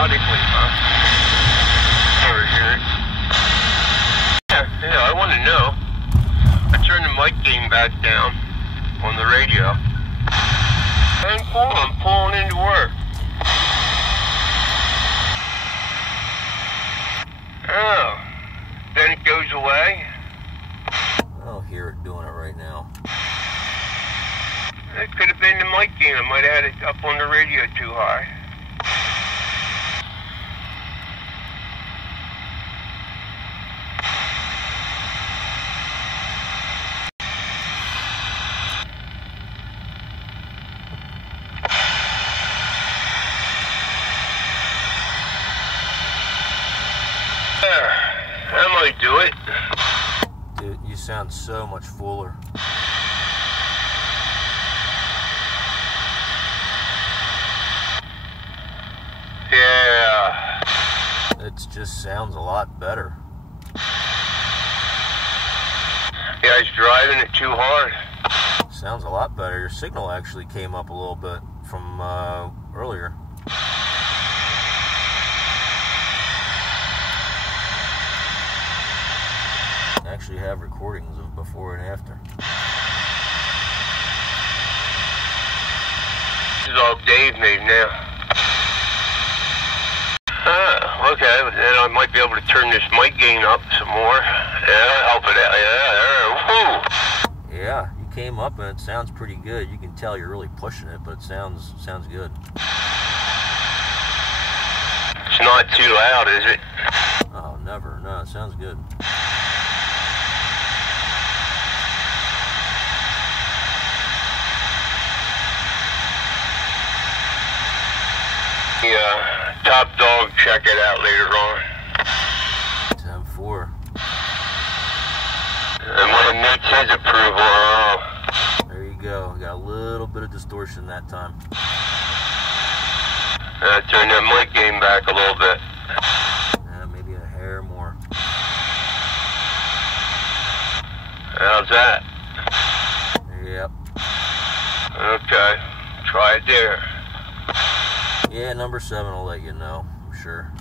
periodically, huh? Never hear it. Yeah, I want to know. I turned the mic gain back down on the radio. And cool, I'm pulling into work. Oh, then it goes away? I'll hear it doing it right now. It could have been the mic gain. I might have had it up on the radio too high. That might do it. Dude, you sound so much fuller. Yeah. It just sounds a lot better. Yeah, I was driving it too hard. Sounds a lot better. Your signal actually came up a little bit from earlier. I actually have recordings of before and after. This is all Dave made now. Okay, then I might be able to turn this mic gain up some more. Yeah, help it out. Yeah, woo. Yeah, you came up and it sounds pretty good. You can tell you're really pushing it, but it sounds good. It's not too loud, is it? Oh, never. No, it sounds good. Yeah. Top Dog, check it out later on. 10-4. And when it meets his approval, There you go. Got a little bit of distortion that time. turn that mic gain back a little bit. Maybe a hair more. How's that? Yep. Okay. Try it there. Yeah, number 7 will let you know, I'm sure.